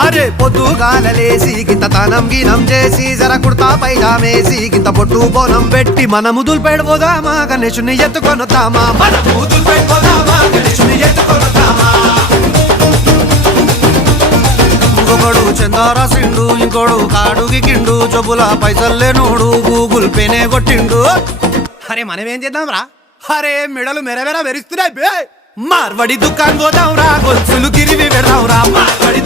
అరే పొద్దుగాలలేసి గింత తనం గినం చేసి జర కుర్తా పైజామేసి గింత పొట్టు బోనం పెట్టి మనము దుల్పెడిపోదామా గణేశుని ఎత్తుకొనొద్దామా మనము దుల్పెడిపోదామా గణేశుని ఎత్తుకొనొద్దామా ఇంకొకడు చందారాసిండు ఇంకోడు కాడుగి కిండు జబ్బుల పైసల్లేనోడు గూగుల్ పేనే కొట్టిండు అరే మనమేం చేద్దాం రా అరే మెడలు మెరమెర మెరుస్తున్నాయి మార్వడి దుకాణం పోదాం రా గొలుసులు గిరివి పెడదాం రా మార్వడి